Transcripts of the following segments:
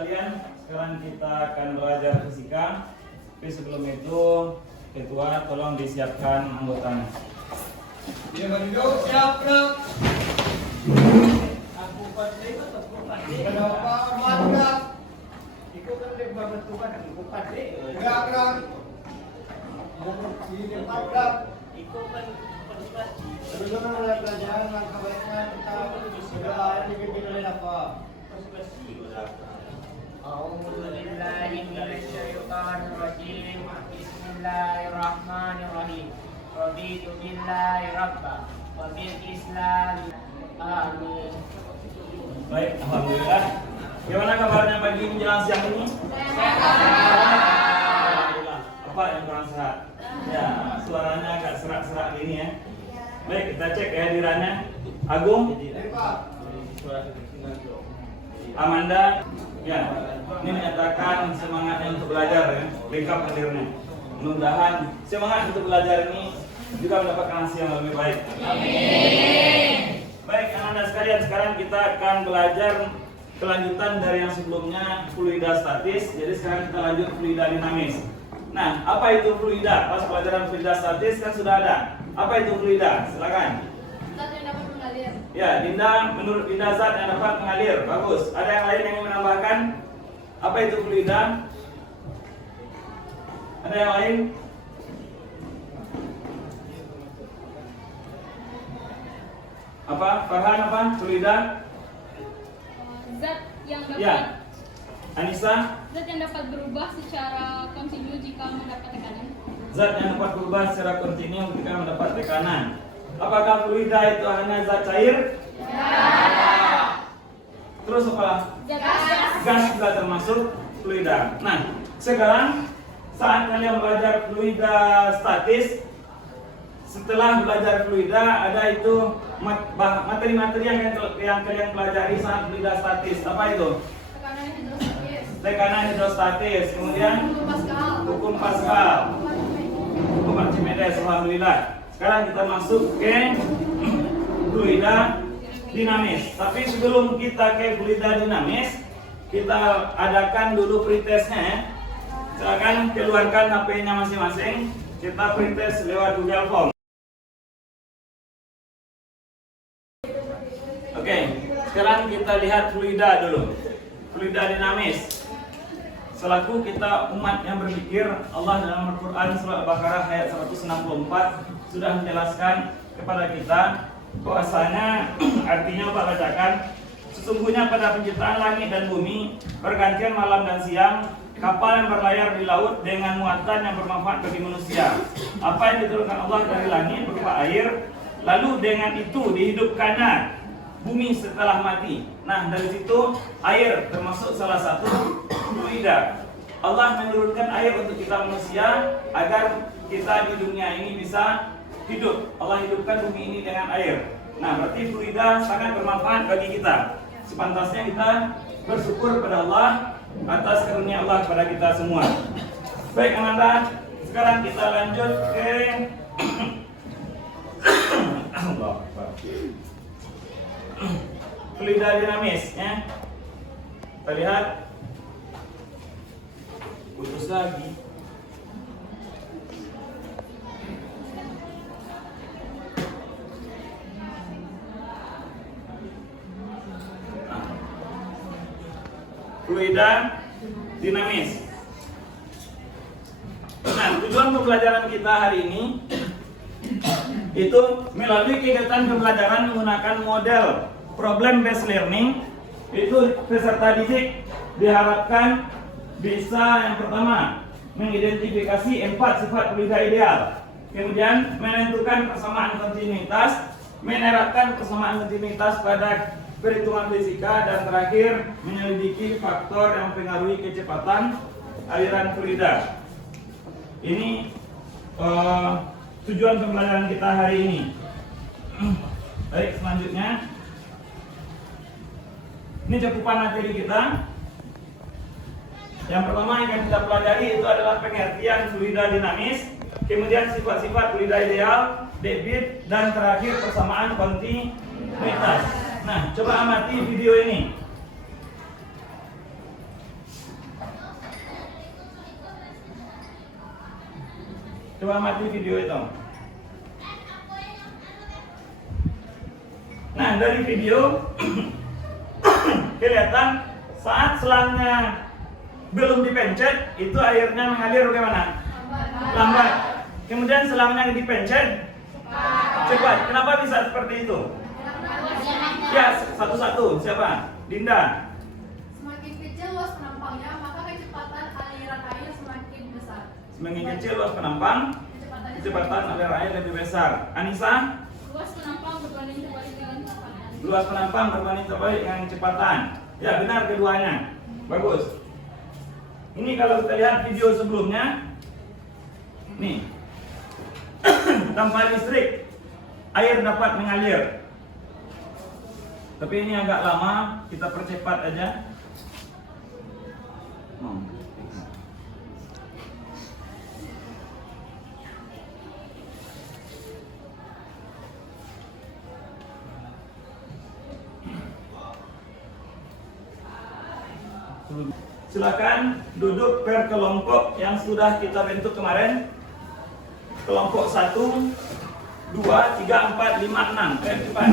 sekalian, sekarang kita akan belajar fisika. Tapi sebelum itu, Ketua tolong disiapkan anggotanya. Dia berduduk siap gerak. Aku pandai atau aku pandai? Kenapa mantap? Ikut kan dia berbentukan aku pandai. Gerak gerak. Ini gerak. Ikut kan pandai. Sebelum mulai pelajaran langkah baiknya kita berdoa dipimpin oleh apa? Bismillahirrahmanirrahim. Bismillahirrahmanirrahim. Raditu billahi rabba wa bil islam. Amin. Baik, alhamdulillah. Gimana kabarnya pagi menjelang siang ini? Alhamdulillah. Apa yang kurang sehat? Ya, suaranya agak serak-serak gini ya. Baik, kita cek kehadirannya. Agung, Amanda, ya, ini menyatakan semangatnya untuk belajar ya, lengkap hadirnya. Mudah-mudahan semangat untuk belajar ini juga mendapatkan hasil yang lebih baik. Amin. Baik, anak-anak sekalian, sekarang kita akan belajar kelanjutan dari yang sebelumnya, fluida statis. Jadi sekarang kita lanjut fluida dinamis. Nah, apa itu fluida? Pas pelajaran fluida statis kan sudah ada. Apa itu fluida? Silakan. Zat yang dapat mengalir. Ya, Dinda, menurut Dinda zat yang dapat mengalir. Bagus. Ada yang lain yang ingin menambahkan? Apa itu fluida? Ada yang lain? Apa? Farhan apa? Fluida? Zat yang dapat Ya. Anissa? zat yang dapat berubah secara kontinu jika mendapat tekanan. Zat yang dapat berubah secara kontinu ketika mendapat tekanan. Apakah fluida itu hanya zat cair? Ya. Terus apa? Gas juga termasuk fluida. Nah, sekarang saat kalian belajar fluida statis, setelah belajar fluida ada itu materi-materi yang kalian pelajari saat fluida statis. Apa itu? Tekanan hidrostatis. Tekanan hidrostatis, kemudian Hukum Pascal. hukum Pascal, hukum Archimedes. Alhamdulillah. Sekarang kita masuk ke fluida dinamis. Tapi sebelum kita ke fluida dinamis, kita adakan dulu pretestnya ya. Silakan keluarkan HP-nya masing-masing. Kita pretest lewat Google Form. Oke, sekarang kita lihat fluida dulu. Fluida dinamis. Selaku kita umat yang berpikir, Allah dalam Al-Quran surah Al-Baqarah ayat 164 sudah menjelaskan kepada kita bahwasanya artinya Allah bacakan, sesungguhnya pada penciptaan langit dan bumi pergantian malam dan siang, kapal yang berlayar di laut dengan muatan yang bermanfaat bagi manusia. Apa yang diturunkan Allah dari langit berupa air, lalu dengan itu dihidupkannya bumi setelah mati. Nah, dari situ air termasuk salah satu fluida. Allah menurunkan air untuk kita manusia agar kita di dunia ini bisa hidup. Allah hidupkan bumi ini dengan air. Nah, berarti fluida sangat bermanfaat bagi kita. Sepantasnya kita bersyukur kepada Allah atas karunia Allah kepada kita semua. Baik, anak-anak, sekarang kita lanjut ke Allah. Fluida dinamis ya. Kita lihat putus lagi. Fluida dinamis. Nah, tujuan pembelajaran kita hari ini itu melalui kegiatan pembelajaran menggunakan model problem based learning. Itu peserta didik diharapkan bisa yang pertama mengidentifikasi 4 sifat fluida ideal, kemudian menentukan persamaan kontinuitas, menerapkan persamaan kontinuitas pada perhitungan fisika, dan terakhir menyelidiki faktor yang mempengaruhi kecepatan aliran fluida. Ini tujuan pembelajaran kita hari ini. Baik, selanjutnya ini cakupan materi kita. Yang pertama yang akan kita pelajari itu adalah pengertian fluida dinamis, kemudian sifat-sifat fluida ideal, debit, dan terakhir persamaan kontinuitas. Nah, coba amati video ini. Coba amati video itu. Nah, dari video kelihatan saat selangnya belum dipencet, itu airnya mengalir bagaimana? Lambat. Kemudian selangnya dipencet, cepat. Kenapa bisa seperti itu? Ya, satu-satu. Siapa? Dinda. Semakin kecil luas penampangnya, maka kecepatan aliran air semakin besar. Semakin kecil luas penampang, kecepatan aliran air lebih besar. Anissa? Luas penampang berbanding terbalik dengan kecepatan. Luas penampang berbanding terbalik dengan kecepatan. Ya, benar keduanya. Bagus. Ini kalau kita lihat video sebelumnya, nih, tanpa listrik air dapat mengalir. Tapi ini agak lama, kita percepat aja. Silakan duduk per kelompok yang sudah kita bentuk kemarin. Kelompok 1, 2, 3, 4, 5, 6. Cepat.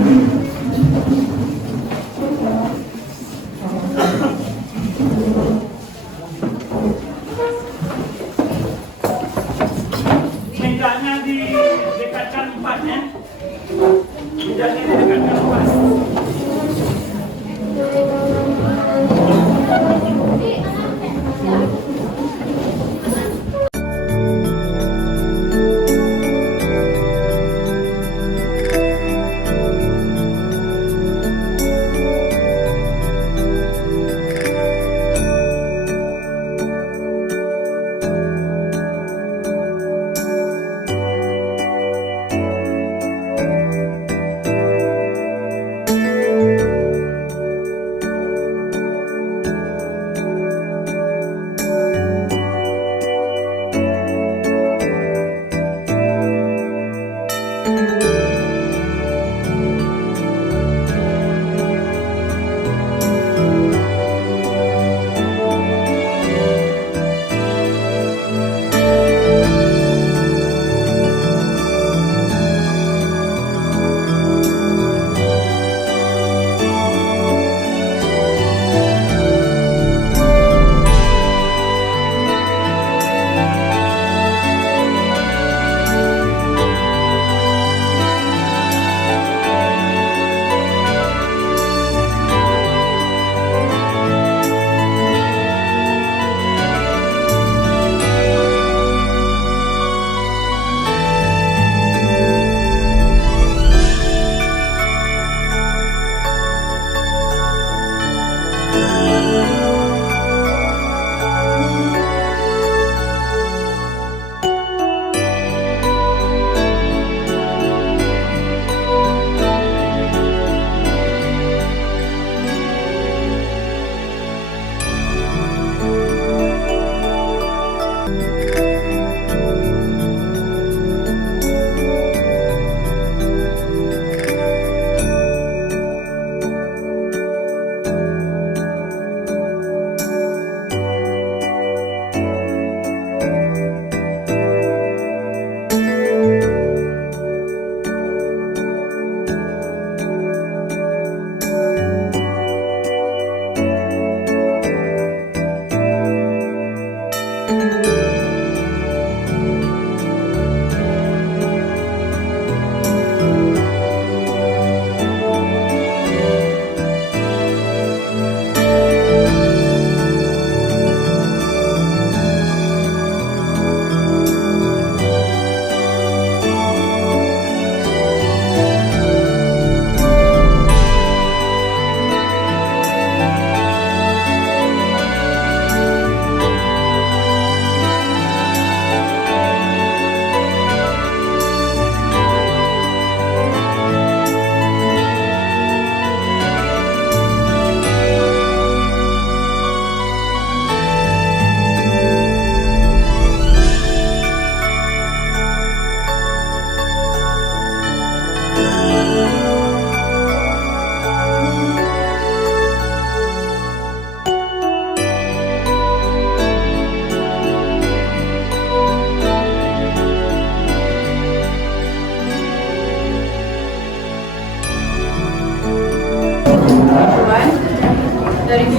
Mejanya didekatkan 4 ya. Mejanya didekatkan 4.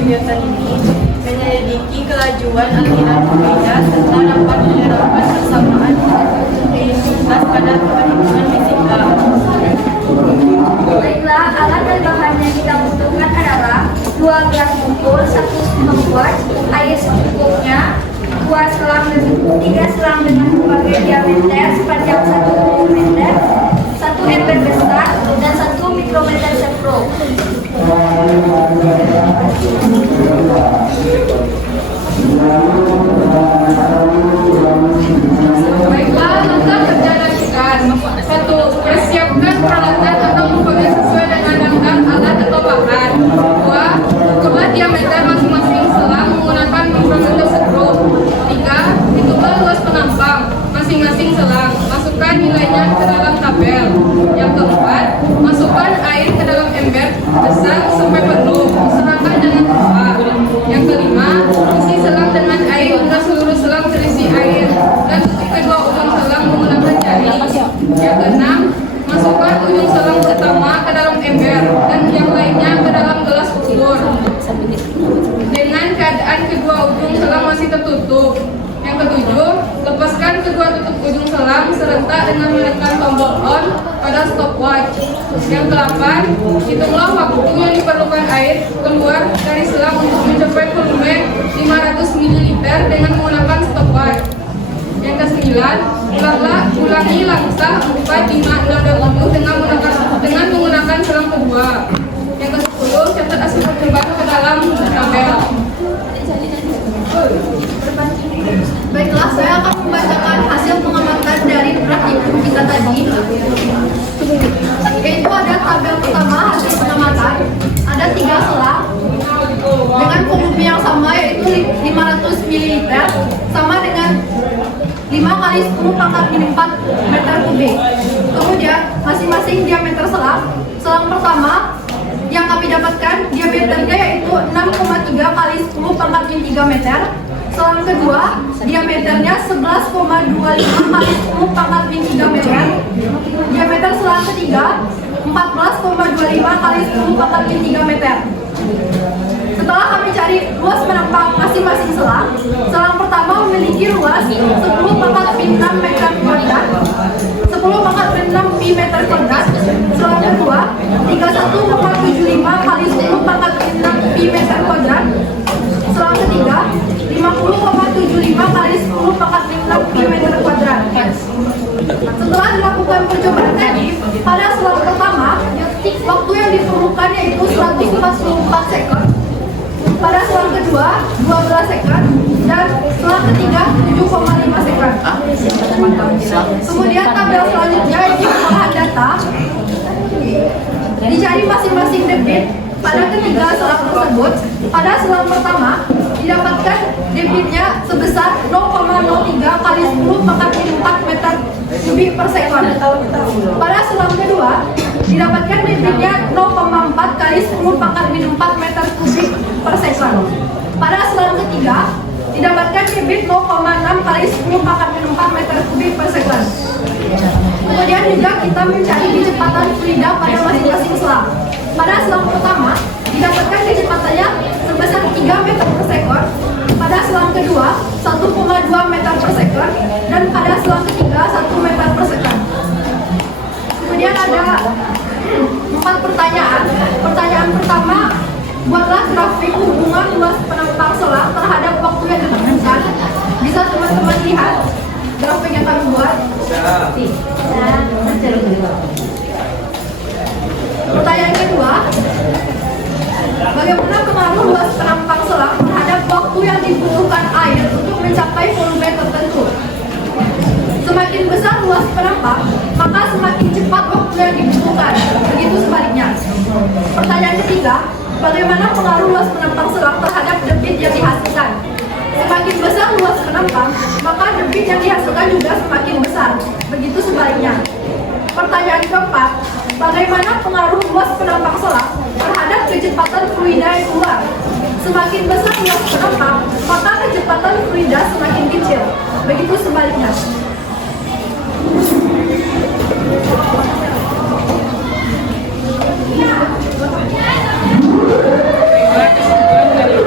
kegiatan ini menyelidiki kelajuan aliran fluida serta dapat menerapkan persamaan intensitas pada perhitungan fisika. Baiklah, alat dan bahan yang kita butuhkan adalah 2 gelas kumpul, 1 setengah watt, air secukupnya, 2 selang dan 3 selang dengan berbagai diameter sepanjang 1 mm, 1 ember besar, dan 1 mikrometer sepro. Baiklah, langkah kerja lanjutkan. 1. Persiapkan peralatan atau membagai sesuai dengan rangkaian alat atau bahan. 2. Ukurlah diameter masing-masing selang menggunakan mikrometer sepro. 3. Hitunglah luas penampang masing-masing selang. Masukkan nilainya ke dalam tabel. Yang keempat, masukkan air ke dalam ember besar sampai penuh. Usahakan jangan lupa. Yang kelima, isi selang dengan air hingga seluruh selang terisi air dan tutup kedua ujung selang menggunakan jari. Yang keenam, masukkan ujung selang pertama ke dalam ember dan yang lainnya ke dalam gelas ukur dengan keadaan kedua ujung selang masih tertutup. Yang ketujuh, lepaskan kedua tutup ujung selang serentak dengan menekan tombol on pada stopwatch. Yang kedelapan, hitunglah waktu yang diperlukan air keluar dari selang untuk mencapai volume 500 ml dengan menggunakan stopwatch. Yang kesembilan, ulangi langkah 4, 5, 6, dan 7 dengan menggunakan selang kedua. Yang ke-10, catat hasil percobaan ke dalam tabel. Baiklah, saya akan membacakan hasil pengamatan dari praktikum kita tadi. Yaitu ada tabel pertama hasil pengamatan, ada 3 selang dengan volume yang sama yaitu 500 ml sama dengan 5 kali 10 pangkat min 4 meter kubik. Kemudian masing-masing diameter selang. Selang pertama yang kami dapatkan diameternya yaitu 6,3 kali 10 pangkat min 3 meter. Selang kedua diameternya 11,25 kali 10 pangkat min 3 meter. Diameter selang ketiga 14,25 kali 10 pangkat min 3 meter. Setelah kami cari luas penampang masing-masing selang, selang pertama memiliki luas 10 pangkat min 6 meter kuadrat, 10 pangkat min 6 pi meter kuadrat. Selang kedua 31,75 kali 10 pangkat min 6 pi meter kuadrat. Selang ketiga 50,75 kali 10 pangkat min 6 pi meter kuadrat. Setelah dilakukan percobaan tadi, pada selang pertama waktu yang diperlukan yaitu 144 sekund. Pada selang kedua 12 sekund dan selang ketiga 7,5 sekund. Kemudian tabel selanjutnya ini pengolahan data. Dicari masing-masing debit pada ketiga selang tersebut. Pada selang pertama didapatkan debitnya sebesar 0,03 kali 10 pangkat min 4 meter kubik per sekon. Pada selang kedua didapatkan debitnya 0,4 kali 10 pangkat min 4 meter kubik per sekon. Pada selang ketiga didapatkan debit 0,6 kali 10 pangkat min 4 meter kubik per sekon. Kemudian juga kita mencari kecepatan fluida pada masing-masing selang. Pada selang pertama didapatkan kecepatannya sebesar 3 meter per sekon. Pada selang kedua 1,2 meter per sekon dan pada selang ketiga 1 meter per sekon. Kemudian ada 4 pertanyaan. Pertanyaan pertama, buatlah grafik hubungan luas penampang selang terhadap waktu yang ditentukan. Bisa teman-teman lihat grafik yang kami buat. Pertanyaan kedua, bagaimana pengaruh luas penampang selang terhadap waktu yang dibutuhkan air untuk mencapai volume tertentu? Semakin besar luas penampang, maka semakin cepat waktu yang dibutuhkan. Begitu sebaliknya. Pertanyaan ketiga, bagaimana pengaruh luas penampang selang terhadap debit yang dihasilkan? Semakin besar luas penampang, maka debit yang dihasilkan juga semakin besar. Begitu sebaliknya. Pertanyaan keempat, bagaimana pengaruh luas penampang selang terhadap kecepatan fluida yang keluar? Semakin besar luas penampang, maka kecepatan fluida semakin kecil. Begitu sebaliknya. Kesimpulan dari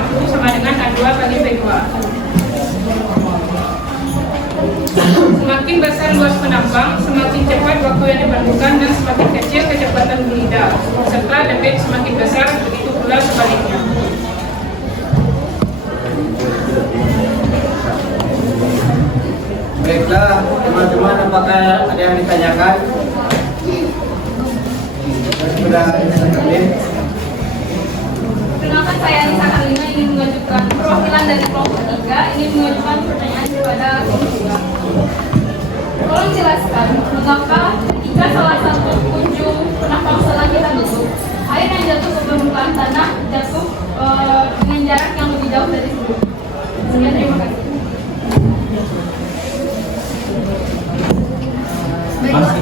A1 sama dengan A2 kali B2. Semakin besar luas penambang, semakin cepat waktu yang diperlukan dan semakin kecil kecepatan fluida. Serta debit semakin besar, begitu pula sebaliknya. Baiklah, teman-teman, apakah ada yang ditanyakan? Sudah kami. Perkenalkan, saya Anissa Karlina ingin mengajukan perwakilan dari kelompok 3 ingin mengajukan pertanyaan kepada kelompok 2. Tolong jelaskan mengapa jika salah satu kunjung penambang setelah kita tutup, air yang jatuh ke permukaan tanah jatuh dengan jarak yang lebih jauh dari sebelum. Sekian, terima kasih.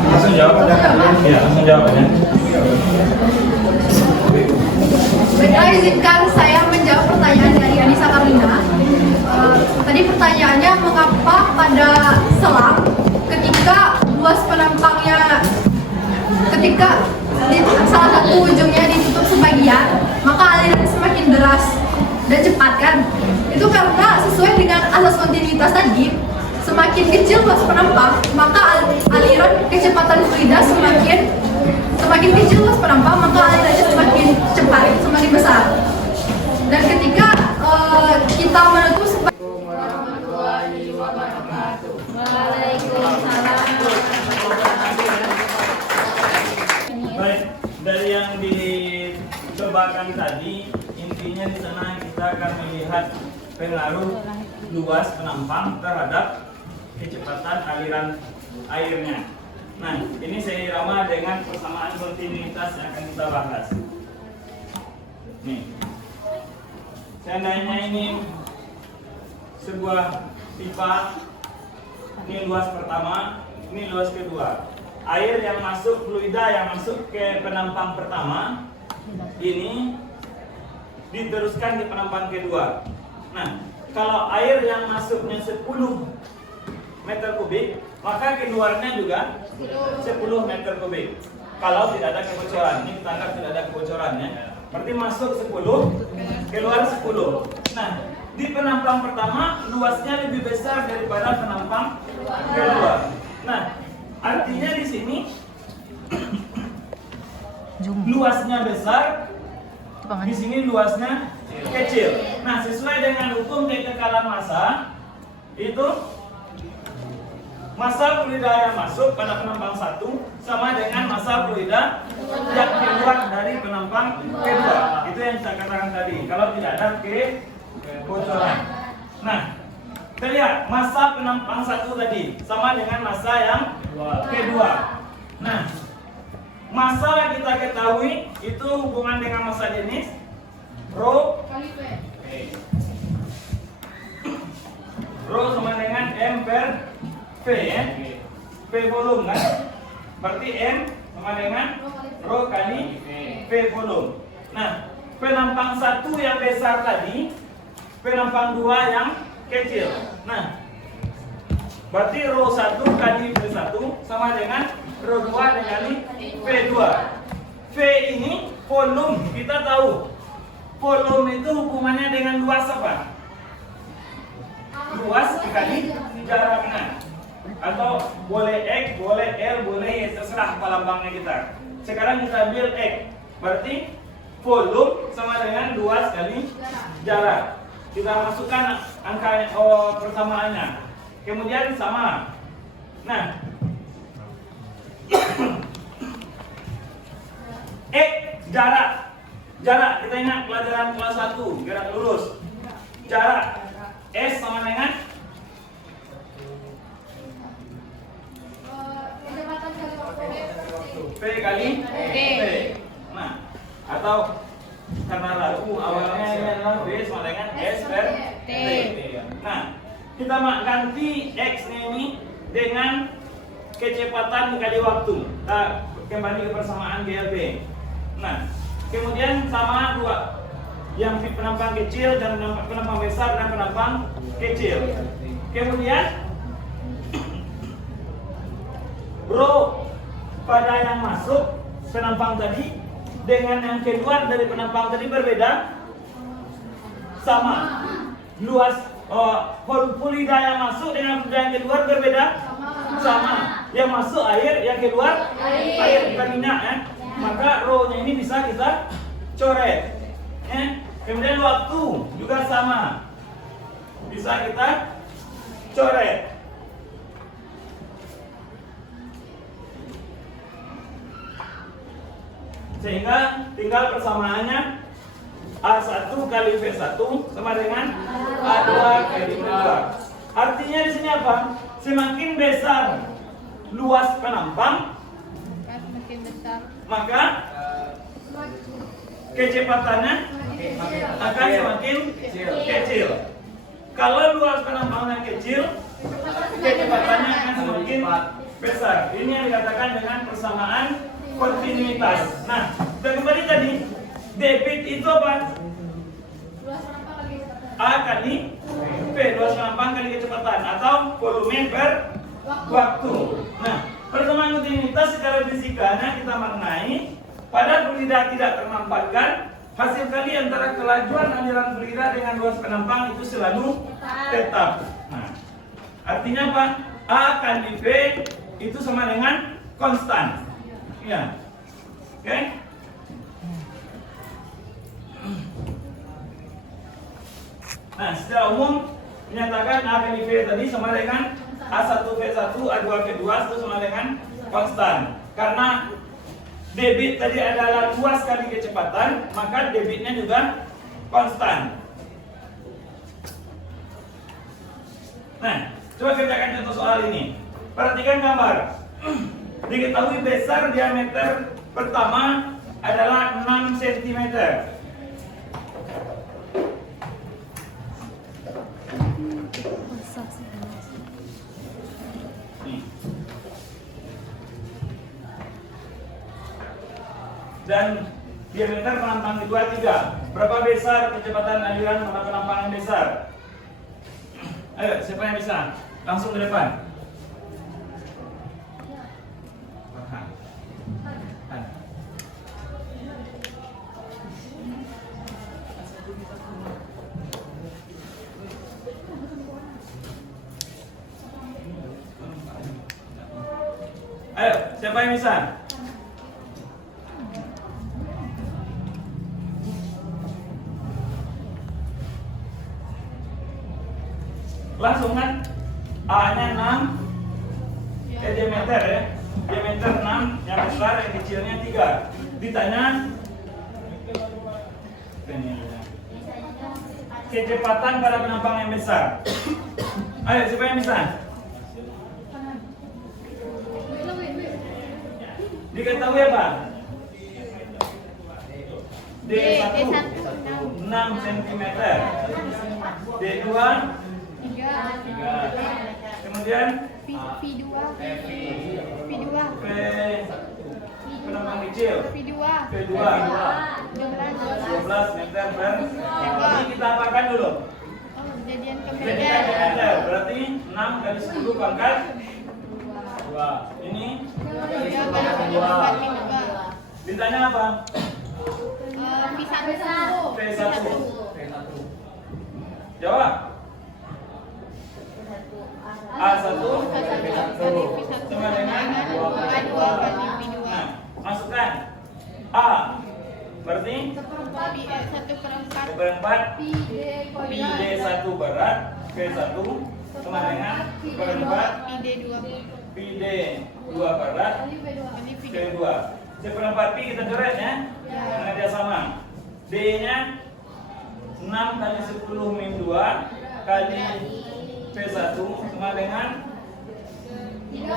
Langsung jawab. Ya, langsung jawab ya. Baiklah, izinkan saya menjawab pertanyaan dari Anissa Karlina. Tadi pertanyaannya, mengapa pada selang ketika luas penampangnya, ketika salah satu ujungnya ditutup sebagian, maka aliran semakin deras dan cepat kan? Itu karena sesuai dengan asas kontinuitas tadi, semakin kecil luas penampang, maka aliran kecepatan fluida semakin kecil luas penampang, maka alirannya semakin cepat, semakin besar. Dan ketika kita menutup Baik, dari yang dicobakan tadi, intinya di sana kita akan melihat pengaruh luas penampang terhadap kecepatan aliran airnya. Nah, ini saya irama dengan persamaan kontinuitas yang akan kita bahas. Nih, seandainya ini sebuah pipa, ini luas pertama, ini luas kedua. Air yang masuk, fluida yang masuk ke penampang pertama, ini diteruskan ke penampang kedua. Nah, kalau air yang masuknya 10 meter kubik, maka keluarnya juga 10 meter kubik. Kalau tidak ada kebocoran, ini kita anggap tidak ada kebocorannya. Berarti masuk 10, keluar 10. Nah, di penampang pertama luasnya lebih besar daripada penampang kedua. Nah, artinya di sini luasnya besar, di sini luasnya kecil. Nah, sesuai dengan hukum kekekalan massa, itu massa fluida yang masuk pada penampang 1 sama dengan massa fluida yang keluar dari penampang kedua. Itu yang saya katakan tadi, kalau tidak ada kebocoran. Nah, kita lihat massa penampang 1 tadi sama dengan massa yang kedua. Nah, massa yang kita ketahui itu hubungan dengan massa jenis rho sama dengan M per V ya. V volume kan? Berarti M sama dengan rho kali V volume. Nah, penampang 1 yang besar tadi, penampang 2 yang kecil. Nah, berarti rho 1 kali V1 sama dengan rho 2 dikali V2. V ini volume, kita tahu volume itu hubungannya dengan luas apa? Luas dikali jaraknya. Atau boleh X, boleh L, boleh Y, terserah apa lambangnya kita. Sekarang kita ambil X, berarti volume sama dengan luas kali jarak. Kita masukkan angka persamaannya, kemudian sama. Nah, X jarak kita ingat pelajaran kelas 1 gerak lurus. Jarak S sama dengan P kali T. Nah, atau karena lagu awalnya ini adalah V sama dengan S per T. Nah, kita ganti X ini dengan kecepatan dikali waktu. Kita kembali ke persamaan GLB. Nah, kemudian sama dua, yang penampang kecil dan penampang besar dan penampang kecil. Kemudian rho pada yang masuk penampang tadi dengan yang keluar dari penampang tadi berbeda. Sama. Luas fluida yang masuk dengan fluida yang keluar berbeda? Sama. Yang masuk air, yang keluar air, bukan minyak ya. Maka rho-nya ini bisa kita coret. Kemudian waktu juga sama. Bisa kita coret. Sehingga tinggal persamaannya A1 kali V1 sama dengan A2 kali V2. Artinya di sini apa? Semakin besar luas penampang, maka kecepatannya akan semakin kecil. Kalau luas penampangnya kecil, kecepatannya akan semakin besar. Ini yang dikatakan dengan persamaan kontinuitas. Nah, kita kembali tadi, debit itu apa? A kali V, luas penampang kali kecepatan, atau volume per waktu. Nah, persamaan kontinuitas secara fisikanya kita maknai pada fluida tidak ternampakkan, hasil kali antara kelajuan aliran fluida dengan luas penampang itu selalu tetap. Nah, artinya apa? A kali V itu sama dengan konstan. Ya, oke. Nah, secara umum menyatakan A kali V tadi sama dengan A1 V1, A2 V2 itu sama dengan konstan. Karena debit tadi adalah luas kali kecepatan, maka debitnya juga konstan. Nah, coba kerjakan contoh soal ini. Perhatikan gambar. Diketahui besar diameter pertama adalah 6 cm. Dan diameter penampang kedua 3. Berapa besar kecepatan aliran penampang yang besar? Ayo, siapa yang bisa? Langsung ke depan. Ayo, siapa yang bisa? Langsung kan? A-nya 6, diameter ya. Diameter 6, yang besar, yang kecilnya 3. Ditanya kecepatan pada penampang yang besar. Ayo, siapa yang bisa? Diketahui apa? D1 6 cm, D2 3, kemudian P2 P penampang kecil, P2 P2 12 meter per. Ini kita apakan dulu? Jadian Jadikan ke meter, berarti 6 kali 10 pangkat 2. Ini ditanya apa? P1. Jawab. A1 sama dengan 2. Nah, masukkan A berarti 1/4 PD1 berat, P1 sama dengan 1/4 PD2 berat, P2. 1/4 Pi kita coret ya, karena dia sama. D nya 6 kali 10 min 2 kali P1 sama dengan 3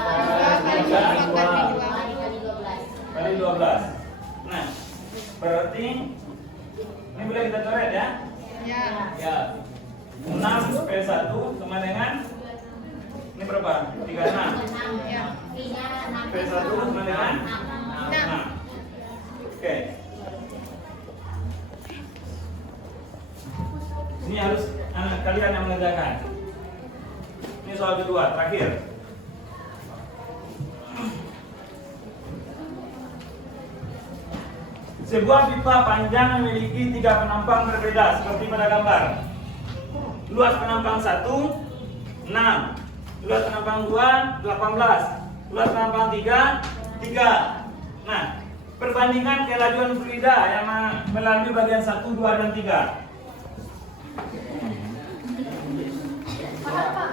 kali 12. Nah, berarti ini boleh kita coret ya? Ya. 6 P1 sama dengan ini berapa? 36. P1 sama dengan 6. Oke. Ini harus kalian yang mengerjakan. Ini soal kedua, terakhir. Sebuah pipa panjang memiliki 3 penampang berbeda seperti pada gambar. Luas penampang 1 6, luas penampang 2 18, luas penampang 3 3. Nah, perbandingan kelajuan fluida yang melalui bagian 1, 2 dan 3.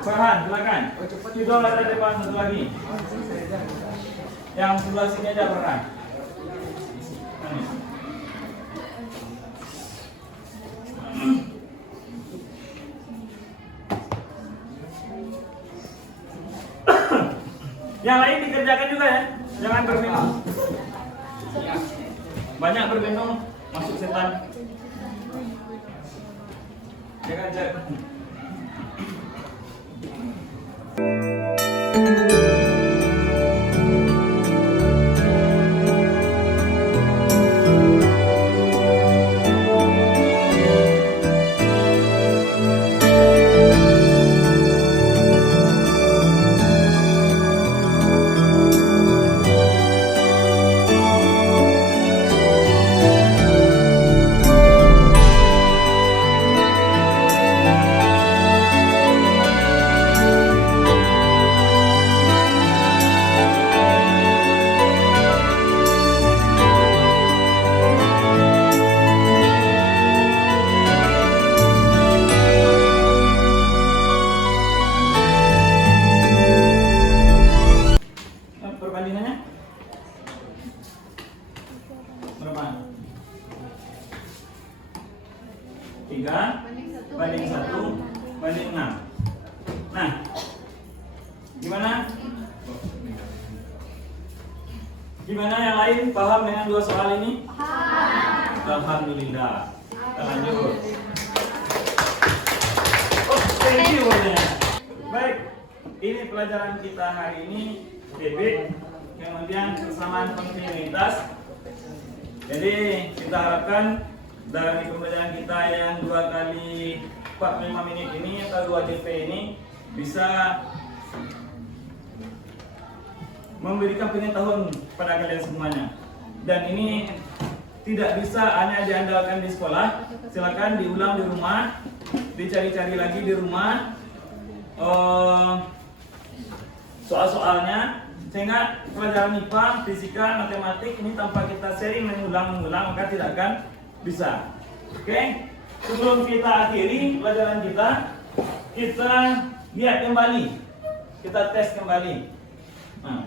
Farhan, silakan. Idol ada di depan satu lagi. Yang sebelah sini aja Farhan. Yang lain dikerjakan juga ya. Jangan berminum. Banyak berminum masuk setan. Jangan cek. Perbandingannya berapa? 3 banding 1 banding 6. Nah, gimana? Gimana yang lain paham dengan 2 soal ini? Alhamdulillah. Kita lanjut. Oh, thank you. Baik, ini pelajaran kita hari ini. BB, kemudian kesamaan kontinuitas. Jadi kita harapkan dari pembelajaran kita yang 2 kali 45 menit ini atau 2 JP ini bisa memberikan pengetahuan pada kalian semuanya. Dan ini tidak bisa hanya diandalkan di sekolah. Silakan diulang di rumah, dicari-cari lagi di rumah soal-soalnya, sehingga pelajaran IPA, fisika, matematik ini tanpa kita sering mengulang maka tidak akan bisa. Oke? Sebelum kita akhiri pelajaran kita lihat kembali, kita tes kembali. Nah,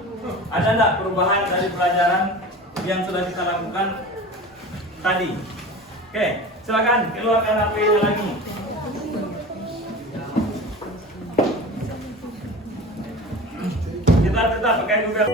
ada enggak perubahan dari pelajaran yang sudah kita lakukan tadi? Oke, silakan keluarkan HP-nya lagi. Kita tetap pakai Google.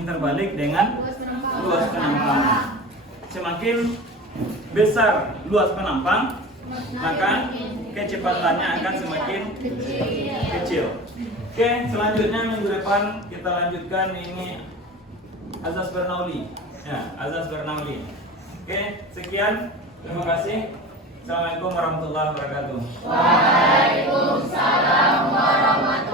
Terbalik dengan luas penampang. Semakin besar luas penampang, maka kecepatannya akan semakin kecil. Oke, selanjutnya minggu depan kita lanjutkan ini azas Bernoulli. Ya, azas Bernoulli. Oke, sekian. Terima kasih. Assalamualaikum warahmatullahi wabarakatuh. Waalaikumsalam warahmatullahi wabarakatuh.